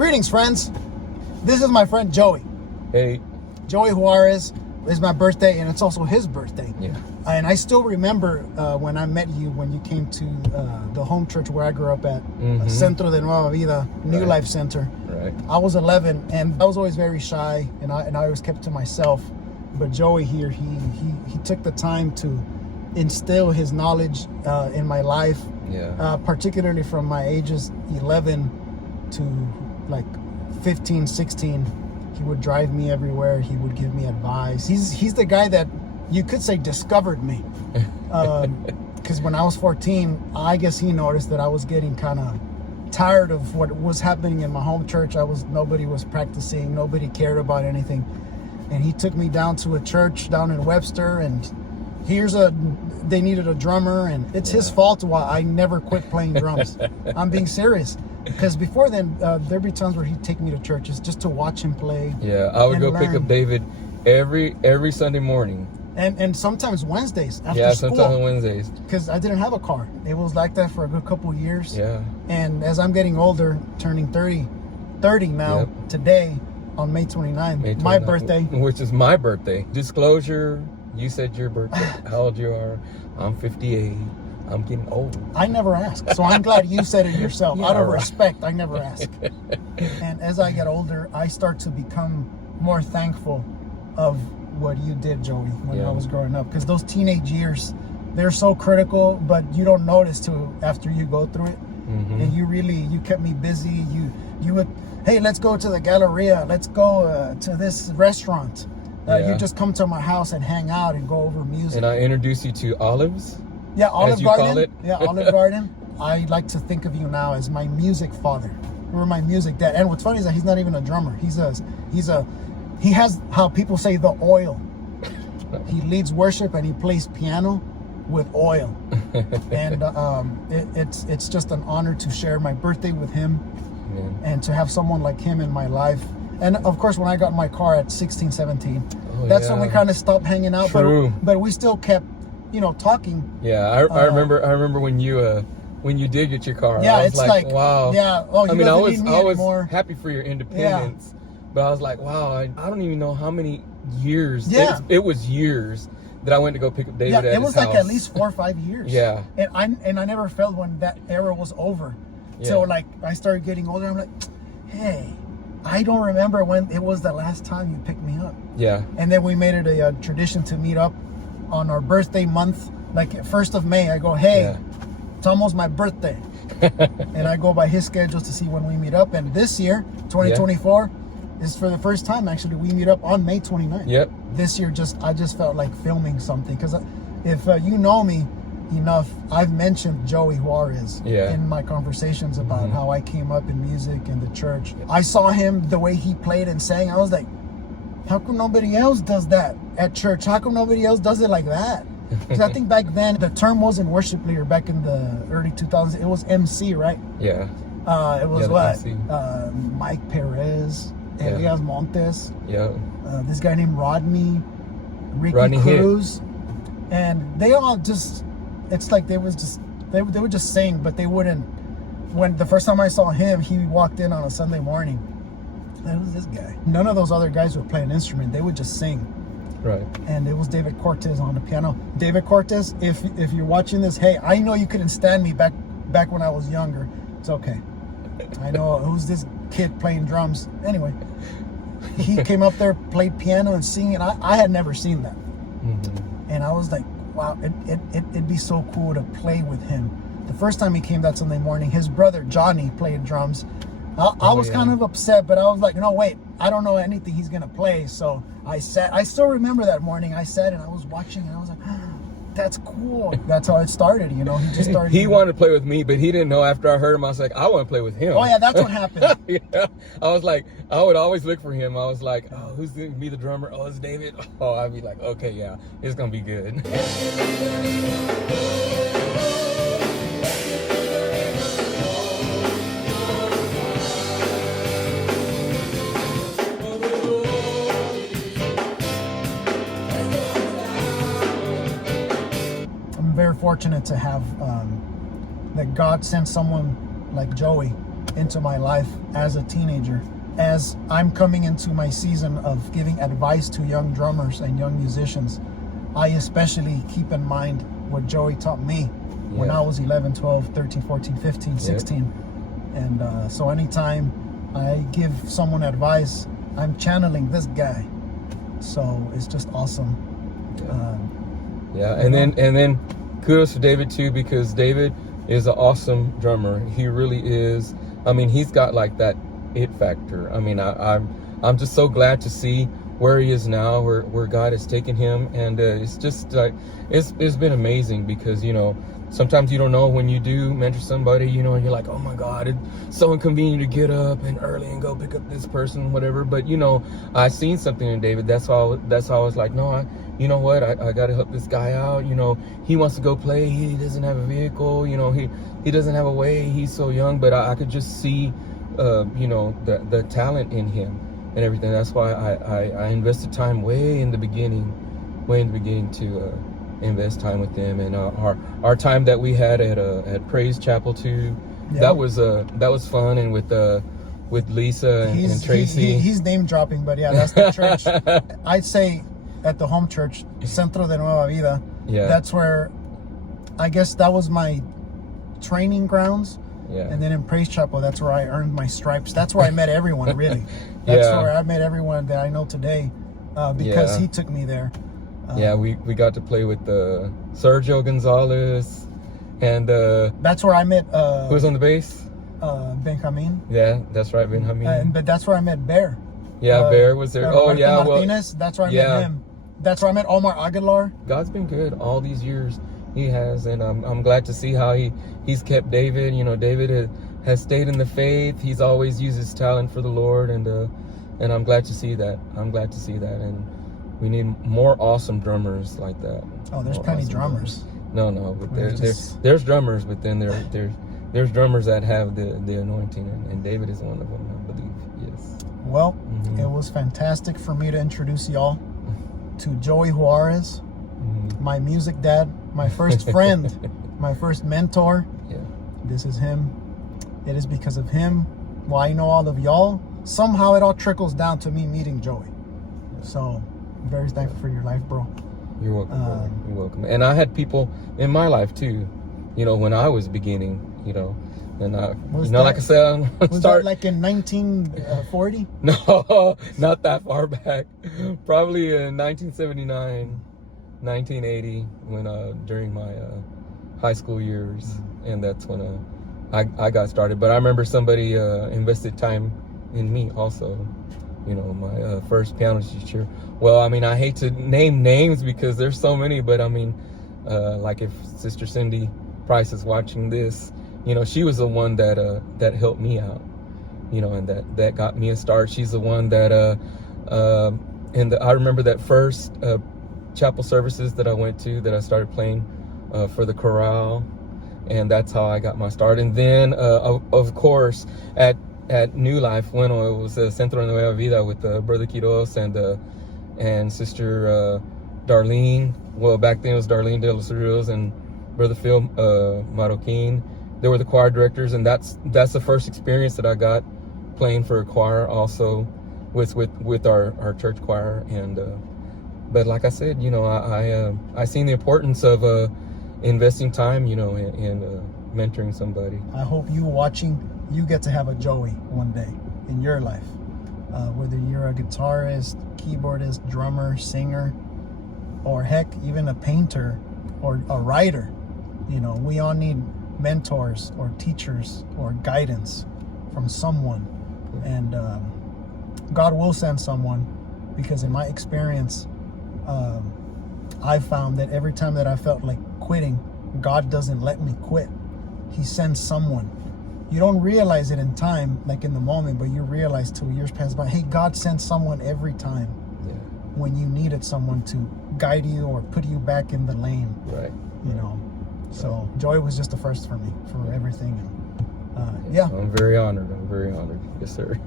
Greetings, friends. This is my friend Joey. Hey. Joey Juarez. It's my birthday, and it's also his birthday. Yeah. And I still remember when I met you, when you came to the home church where I grew up at, Centro de Nueva Vida, New Life Center. Right. I was 11, and I was always very shy, and I always kept to myself. But Joey here, he took the time to instill his knowledge in my life. Yeah. Particularly from my ages 11 to like 15, 16. He would drive me everywhere. He would give me advice. He's the guy that you could say discovered me. Because when I was 14, I guess he noticed that I was getting kind of tired of what was happening in my home church. Nobody was practicing. Nobody cared about anything. And he took me down to a church down in Webster, and they needed a drummer, and it's his fault why I never quit playing drums. I'm being serious. Because before then, there'd be times where he'd take me to churches just to watch him play. Yeah, I would go learn. pick up David every Sunday morning. And sometimes Wednesdays after school. Sometimes on Wednesdays. Because I didn't have a car. It was like that for a good couple of years. Yeah. And as I'm getting older, turning 30 now, today, on May 29th, my birthday. Which is my birthday. Disclosure, you said your birthday, how old you are. I'm 58. I'm getting old. I never ask. So I'm glad you said it yourself. Yeah, Out of right. respect, I never ask. And as I get older, I start to become more thankful of what you did, Joey, when I was growing up. Because those teenage years, they're so critical, but you don't notice till after you go through it. And you kept me busy. You would, hey, let's go to the Galleria. Let's go to this restaurant. You just come to my house and hang out and go over music. And I introduced you to Olives. Yeah, Olive Garden. Call it. Yeah, Olive Garden. I like to think of you now as my music father. You're my music dad. And what's funny is that he's not even a drummer. He has how people say the oil. He leads worship and he plays piano with oil. And it's just an honor to share my birthday with him and to have someone like him in my life. And of course, when I got my car at 16, 17, that's when we kind of stopped hanging out. True. But we still kept, talking. Yeah, I remember when you did get your car. Yeah, I was it's like wow. Yeah. Oh, I mean, I was anymore. happy for your independence, but I was like, wow. I don't even know how many years. Yeah. It was years that I went to go pick up David at his house. It was like at least 4 or 5 years. Yeah. And I never felt when that era was over. So like I started getting older. I'm like, hey, I don't remember when it was the last time you picked me up. Yeah. And then we made it a tradition to meet up on our birthday month, like 1st of May. I go, hey, it's almost my birthday. And I go by his schedule to see when we meet up. And this year, 2024, is for the first time, actually, we meet up on May 29th. Yep. This year, I just felt like filming something. Because if you know me enough, I've mentioned Joey Juarez in my conversations about how I came up in music and the church. I saw him, the way he played and sang. I was like, how come nobody else does that at church? How come nobody else does it like that? Because I think back then, the term wasn't worship leader. Back in the early 2000s, it was MC, right? Yeah. It was what? MC. Mike Perez, Elias Montes. Yeah. This guy named Rodney Cruz. And they all just, it's like they would just sing, but they wouldn't. When the first time I saw him, he walked in on a Sunday morning. It was this guy. None of those other guys would play an instrument. They would just sing. Right. And it was David Cortez on the piano. David Cortez, if you're watching this, hey, I know you couldn't stand me back when I was younger. It's okay. I know who's this kid playing drums. Anyway, he came up there, played piano and singing. I had never seen that. And I was like, wow, it'd be so cool to play with him. The first time he came that Sunday morning, his brother Johnny played drums. I was kind of upset, but I was like, no, wait, I don't know anything he's going to play. So I sat. I still remember that morning. I sat and I was watching and I was like, that's cool. That's how it started, He just started. He wanted to play with me, but he didn't know. After I heard him, I was like, I want to play with him. Oh, yeah, that's what happened. Yeah. I was like, I would always look for him. I was like, oh, who's going to be the drummer? Oh, it's David. Oh, I'd be like, okay, yeah, it's going to be good. Very fortunate to have that God sent someone like Joey into my life as a teenager. As I'm coming into my season of giving advice to young drummers and young musicians, I especially keep in mind what Joey taught me when I was 11, 12, 13, 14, 15, 16. And so anytime I give someone advice, I'm channeling this guy. So it's just awesome. And then kudos to David too, because David is an awesome drummer. He really is. I mean, he's got like that it factor. I mean, I'm just so glad to see where he is now, where God has taken him, and it's just like it's been amazing, because sometimes you don't know when you do mentor somebody, and you're like, oh my God, it's so inconvenient to get up and early and go pick up this person, whatever. But I seen something in David. That's how I was like, no, you know what, I got to help this guy out. He wants to go play. He doesn't have a vehicle. He doesn't have a way. He's so young, but I could just see, the talent in him and everything. That's why I invested time way in the beginning to invest time with them. And our time that we had at Praise Chapel too, that was fun. And with Lisa and Tracy, he's name dropping, but yeah, that's the church. I'd say at the home church, Centro de Nueva Vida. Yeah, that's where I guess that was my training grounds. Yeah. And then in Praise Chapel, that's where I earned my stripes. That's where I met everyone, really. That's where I met everyone that I know today, because he took me there. We got to play with Sergio Gonzalez, and that's where I met. Who was on the bass? Benjamin. Yeah, that's right, Benjamin. But that's where I met Bear. Yeah, Bear was there. Martinez. That's where I met him. That's where I met Omar Aguilar. God's been good all these years. He has, and I'm glad to see how he's kept David. David has stayed in the faith. He's always used his talent for the Lord, and I'm glad to see that. And we need more awesome drummers like that. Oh, there's plenty of drummers. No, but there's drummers, but then there's drummers that have the anointing, and David is one of them, I believe. Yes. Well, it was fantastic for me to introduce y'all to Joey Juarez, my music dad, my first friend, my first mentor. Yeah. This is him. It is because of him. Well, I know all of y'all. Somehow it all trickles down to me meeting Joey. So I'm very thankful for your life, bro. You're welcome, brother. You're welcome. And I had people in my life too, when I was beginning, and like I said, was that like in 1940? No, not that far back. Probably in 1979. 1980, when during my high school years, and that's when I got started. But I remember somebody invested time in me also. My first piano teacher. Well, I mean, I hate to name names because there's so many, but I mean, like if Sister Cindy Price is watching this, she was the one that helped me out, and that got me a start. She's the one that I remember that first chapel services that I went to, that I started playing for the chorale, and that's how I got my start. And then of course at New Life, when it was Centro de Nueva Vida with Brother Quiroz and Sister Darlene. Well, back then it was Darlene de los Rios and Brother Phil Marroquin. They were the choir directors, and that's the first experience that I got playing for a choir, also with our church choir. And but like I said, I seen the importance of investing time, in mentoring somebody. I hope you watching, you get to have a Joey one day in your life. Whether you're a guitarist, keyboardist, drummer, singer, or heck, even a painter or a writer. We all need mentors or teachers or guidance from someone. And God will send someone, because in my experience, I found that every time that I felt like quitting, God doesn't let me quit. He sends someone. You don't realize it in time, like in the moment, but you realize 2 years pass by. Hey, God sends someone every time when you needed someone to guide you or put you back in the lane. Right. So Joy was just the first for me for everything. And, I'm very honored. Yes, sir.